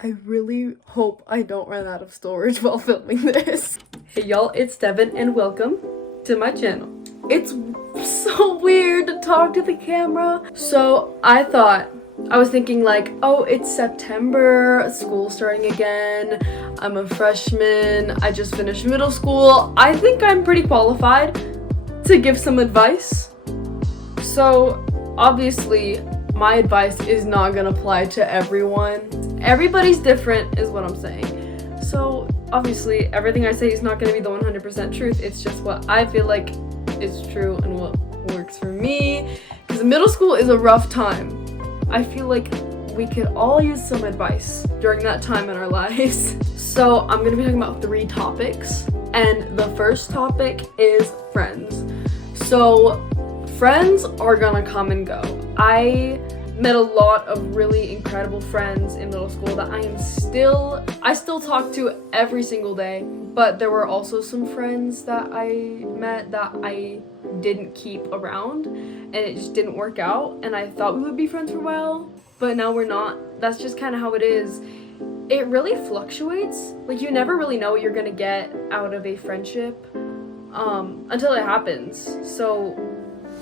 I really hope I don't run out of storage while filming this. Hey y'all, it's Devin and welcome to my channel. It's so weird to talk to the camera. So I was thinking like, oh, it's September, school starting again. I'm a freshman, I just finished middle school. I think I'm pretty qualified to give some advice. So obviously, my advice is not gonna apply to everyone. Everybody's different is what I'm saying. So obviously everything I say is not gonna be the 100% truth. It's just what I feel like is true and what works for me. Because middle school is a rough time. I feel like we could all use some advice during that time in our lives. So I'm gonna be talking about 3 topics. And the first topic is friends. So friends are gonna come and go. I met a lot of really incredible friends in middle school that I still talk to every single day, but there were also some friends that I met that I didn't keep around and it just didn't work out, and I thought we would be friends for a while, but now we're not. That's just kind of how it is. It really fluctuates. Like, you never really know what you're gonna get out of a friendship until it happens. So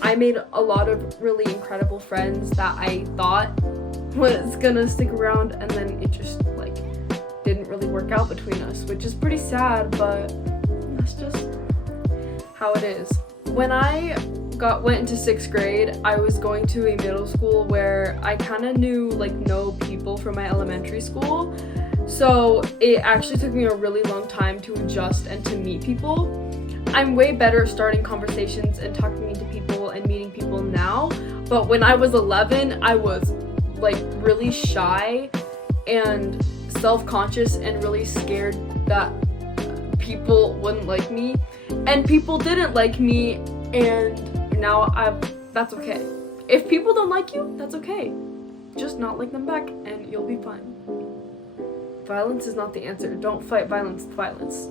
I made a lot of really incredible friends that I thought was gonna stick around, and then it just like didn't really work out between us, which is pretty sad, but that's just how it is. When I went into 6th grade, I was going to a middle school where I kind of knew no people from my elementary school, so it actually took me a really long time to adjust and to meet people. I'm way better at starting conversations and talking to people and meeting people now, but when I was 11, I was really shy and self-conscious and really scared that people wouldn't like me, and people didn't like me, and now that's okay. If people don't like you, that's okay. Just not like them back and you'll be fine. Violence is not the answer. Don't fight violence with violence.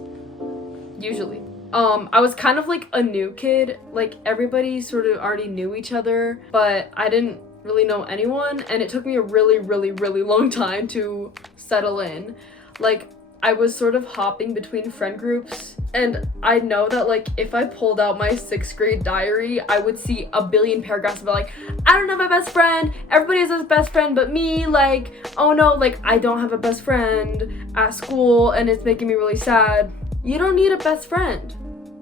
Usually. I was kind of like a new kid. Like, everybody sort of already knew each other, but I didn't really know anyone, and it took me a really, really, really long time to settle in. Like, I was sort of hopping between friend groups, and I know that if I pulled out my 6th grade diary, I would see a billion paragraphs about I don't have a best friend, everybody has a best friend but me, oh no, I don't have a best friend at school and it's making me really sad. You don't need a best friend.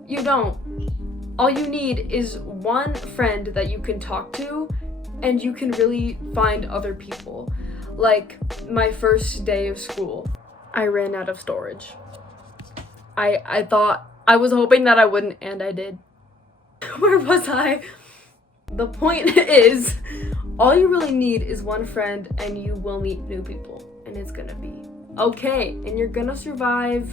You don't. All you need is one friend that you can talk to, and you can really find other people. Like, my first day of school, I ran out of storage. I thought, I was hoping that I wouldn't, and I did. Where was I? The point is, all you really need is one friend, and you will meet new people, and it's gonna be okay, and you're gonna survive.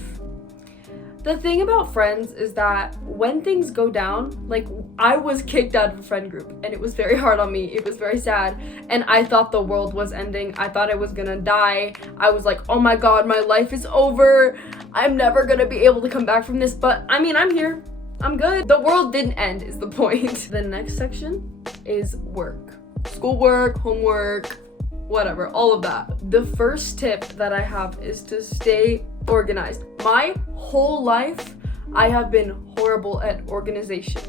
The thing about friends is that when things go down, I was kicked out of a friend group, and it was very hard on me. It was very sad, and I thought the world was ending. I thought I was gonna die. I was like, oh my god, my life is over. I'm never gonna be able to come back from this, but I mean, I'm here. I'm good. The world didn't end is the point. The next section is work. Schoolwork, homework, whatever, all of that. The first tip that I have is to stay organized. My whole life, I have been horrible at organization.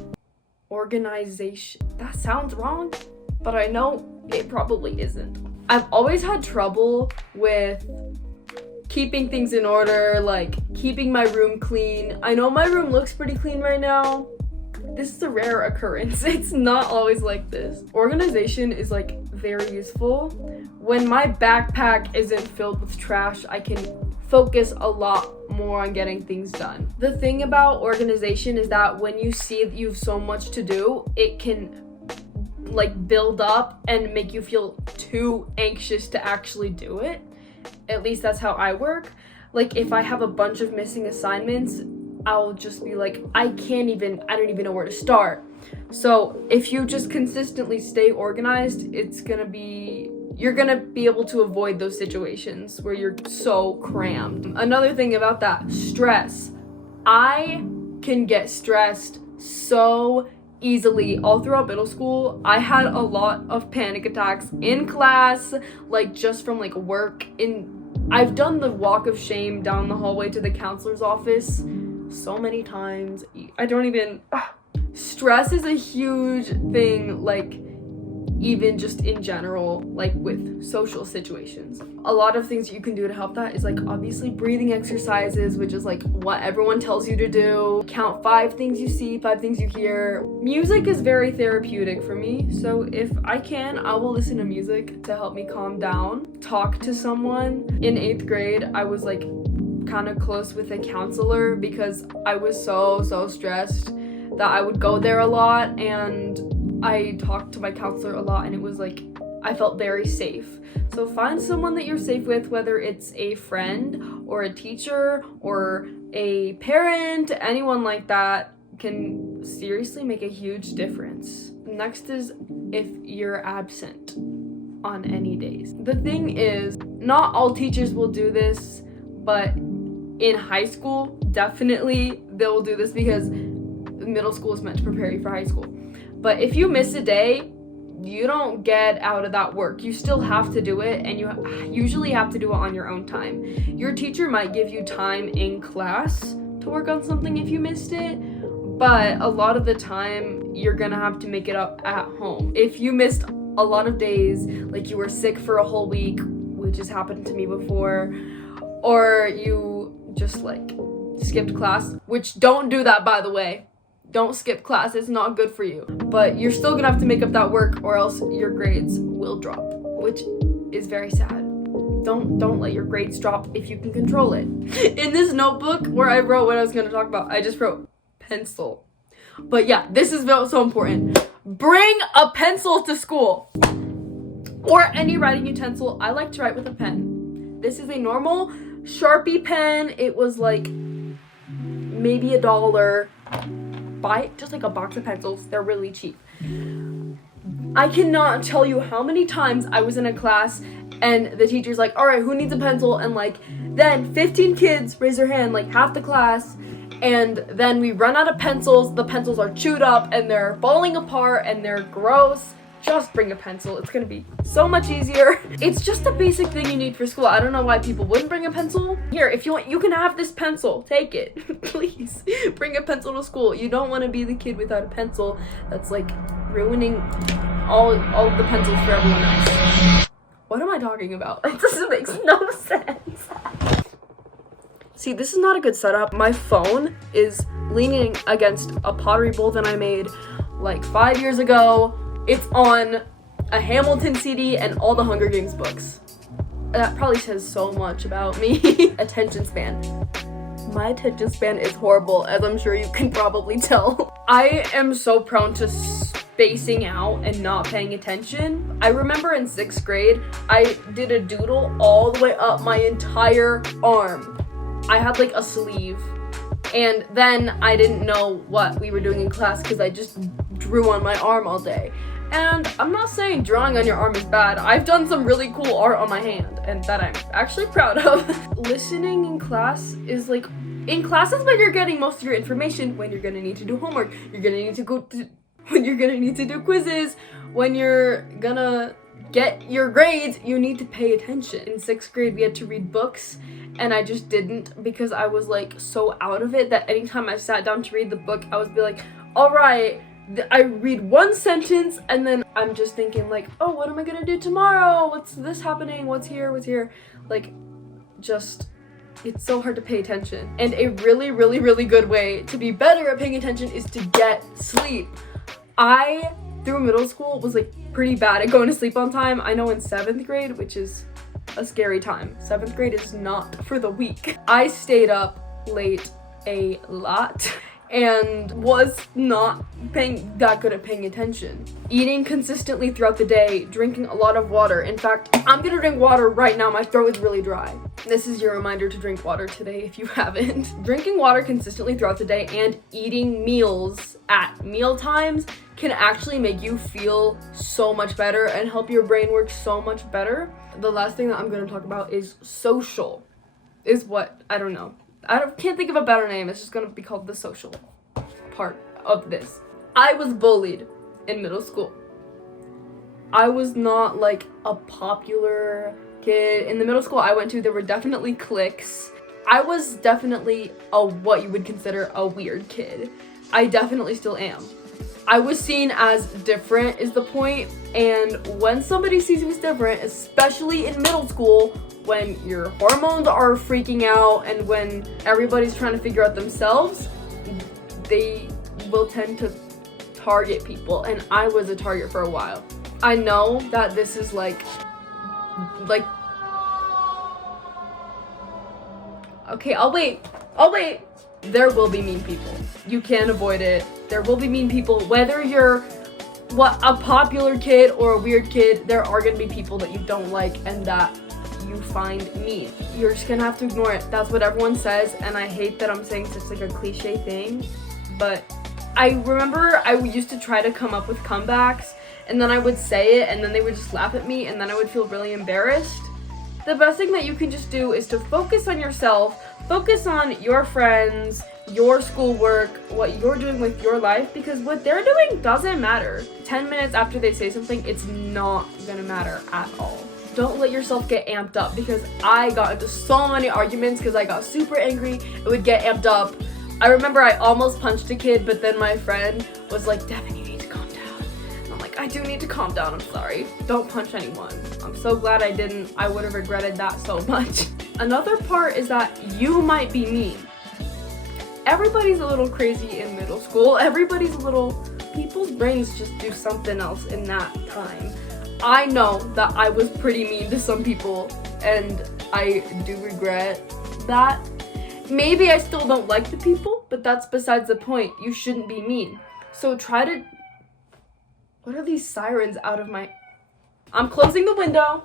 That sounds wrong, but I know it probably isn't. I've always had trouble with keeping things in order, keeping my room clean. I know my room looks pretty clean right now. This is a rare occurrence. It's not always like this. Organization is very useful. When my backpack isn't filled with trash, I can focus a lot more on getting things done. The thing about organization is that when you see that you have so much to do, it can build up and make you feel too anxious to actually do it. At least that's how I work. If I have a bunch of missing assignments, I'll just be I don't even know where to start. So if you just consistently stay organized, you're gonna be able to avoid those situations where you're so crammed. Another thing about that, stress. I can get stressed so easily all throughout middle school. I had a lot of panic attacks in class, like just from like work. I've done the walk of shame down the hallway to the counselor's office so many times. I don't even stress is a huge thing, like even just in general, like with social situations. A lot of things you can do to help that is like obviously breathing exercises, which is like what everyone tells you to do. Count 5 things you see, 5 things you hear. Music is very therapeutic for me, so if I can, I will listen to music to help me calm down. Talk to someone. In 8th grade, I was like kind of close with a counselor because I was so stressed that I would go there a lot, and I talked to my counselor a lot, and it was like I felt very safe. So find someone that you're safe with, whether it's a friend or a teacher or a parent. Anyone like that can seriously make a huge difference. Next is if you're absent on any days. The thing is, not all teachers will do this, but in high school, definitely they'll do this because middle school is meant to prepare you for high school. But if you miss a day, you don't get out of that work. You still have to do it, and you usually have to do it on your own time. Your teacher might give you time in class to work on something if you missed it, but a lot of the time you're gonna have to make it up at home. If you missed a lot of days, like you were sick for a whole week, which has happened to me before, or you just like skipped class, which don't do that, by the way. Don't skip class, it's not good for you. But you're still gonna have to make up that work, or else your grades will drop, which is very sad. Don't let your grades drop if you can control it. In this notebook where I wrote what I was gonna talk about, I just wrote pencil. But yeah, this is so important. Bring a pencil to school, or any writing utensil. I like to write with a pen. This is a normal Sharpie pen. It was like maybe $1. Buy just like a box of pencils. They're really cheap. I cannot tell you how many times I was in a class and the teacher's like, all right, who needs a pencil? And like, then 15 kids raise their hand, like half the class. And then we run out of pencils. The pencils are chewed up and they're falling apart and they're gross. Just bring a pencil. It's gonna be so much easier. It's just a basic thing you need for school. I don't know why people wouldn't bring a pencil. Here, if you want, you can have this pencil. Take it. Please, bring a pencil to school. You don't want to be the kid without a pencil that's like ruining all of the pencils for everyone else. What am I talking about? It just makes no sense. See, this is not a good setup. My phone is leaning against a pottery bowl that I made like 5 years ago. It's on a Hamilton CD and all the Hunger Games books. That probably says so much about me. Attention span. My attention span is horrible, as I'm sure you can probably tell. I am so prone to spacing out and not paying attention. I remember in 6th grade, I did a doodle all the way up my entire arm. I had like a sleeve. And then I didn't know what we were doing in class because I just drew on my arm all day. And I'm not saying drawing on your arm is bad. I've done some really cool art on my hand, and that I'm actually proud of. Listening in class is like, in classes when you're getting most of your information, when you're gonna need to do homework, when you're gonna need to do quizzes, when you're gonna get your grades, you need to pay attention. In 6th grade, we had to read books, and I just didn't because I was like so out of it that anytime I sat down to read the book, I would be like, all right, I read one sentence and then I'm just thinking like, oh, what am I gonna do tomorrow? What's this happening? What's here? Like, just, it's so hard to pay attention. And a really good way to be better at paying attention is to get sleep. I, through middle school, was like pretty bad at going to sleep on time. I know in 7th grade, which is a scary time. 7th grade is not for the weak. I stayed up late a lot and was not that good at paying attention. Eating consistently throughout the day, drinking a lot of water. In fact, I'm gonna drink water right now. My throat is really dry. This is your reminder to drink water today if you haven't. Drinking water consistently throughout the day and eating meals at meal times can actually make you feel so much better and help your brain work so much better. The last thing that I'm gonna talk about is social. Is what, I don't know. Can't think of a better name. It's just gonna be called the social part of this. I was bullied in middle school. I was not like a popular kid. In the middle school I went to, there were definitely cliques. I was definitely what you would consider a weird kid. I definitely still am. I was seen as different is the point, and when somebody sees you as different, especially in middle school, when your hormones are freaking out and when everybody's trying to figure out themselves, they will tend to target people, and I was a target for a while. I know that this is like okay, I'll wait. There will be mean people. You can't avoid it. There will be mean people. Whether you're a popular kid or a weird kid, there are gonna be people that you don't like and that you find mean. You're just gonna have to ignore it. That's what everyone says, and I hate that I'm saying such like a cliche thing, but I remember I used to try to come up with comebacks, and then I would say it, and then they would just laugh at me, and then I would feel really embarrassed. The best thing that you can just do is to focus on yourself, focus on your friends, your schoolwork, what you're doing with your life, because what they're doing doesn't matter. 10 minutes after they say something, it's not gonna matter at all. Don't let yourself get amped up, because I got into so many arguments because I got super angry. It would get amped up. I remember I almost punched a kid, but then my friend was like, Devin, you need to calm down. And I'm like, I do need to calm down, I'm sorry. Don't punch anyone. I'm so glad I didn't. I would have regretted that so much. Another part is that you might be mean. Everybody's a little crazy in middle school. People's brains just do something else in that time. I know that I was pretty mean to some people, and I do regret that. Maybe I still don't like the people, but that's besides the point. You shouldn't be mean. So try to... What are these sirens out of my... I'm closing the window.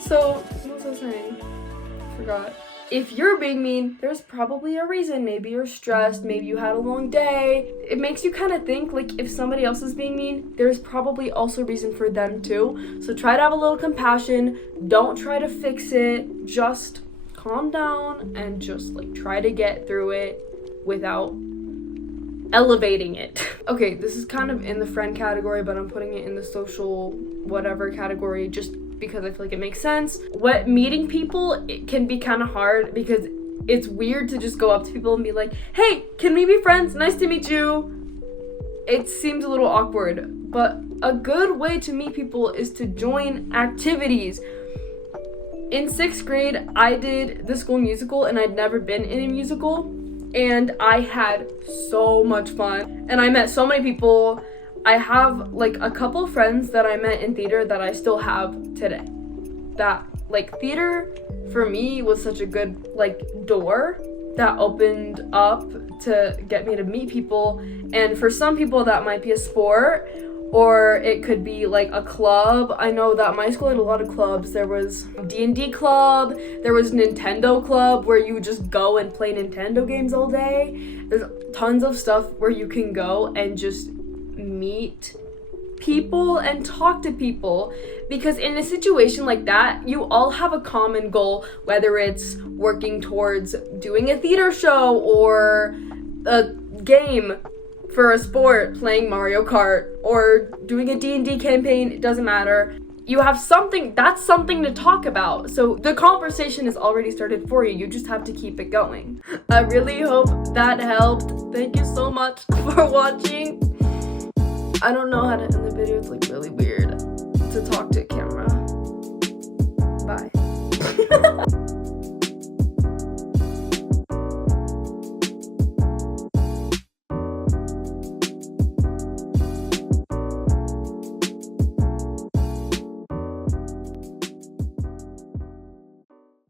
So, what was I saying? I forgot. If you're being mean, there's probably a reason. Maybe you're stressed, maybe you had a long day. It makes you kind of think, like, if somebody else is being mean, there's probably also reason for them too. So try to have a little compassion. Don't try to fix it. Just calm down and just like try to get through it without elevating it. Okay, this is kind of in the friend category, but I'm putting it in the social whatever category just because I feel like it makes sense. Meeting people, it can be kind of hard because it's weird to just go up to people and be like, hey, can we be friends? Nice to meet you. It seems a little awkward, but a good way to meet people is to join activities. In 6th grade, I did the school musical, and I'd never been in a musical, and I had so much fun, and I met so many people. I have like a couple friends that I met in theater that I still have today. That like theater for me was such a good like door that opened up to get me to meet people, and for some people that might be a sport, or it could be like a club. I know that my school had a lot of clubs. There was D&D club, there was Nintendo club where you just go and play Nintendo games all day. There's tons of stuff where you can go and just meet people and talk to people, because in a situation like that, you all have a common goal, whether it's working towards doing a theater show or a game for a sport, playing Mario Kart, or doing a D&D campaign. It doesn't matter. You have something to talk about. So the conversation has already started for you. You just have to keep it going. I really hope that helped. Thank you so much for watching. I don't know how to end the video. It's like really weird to talk to a camera. Bye.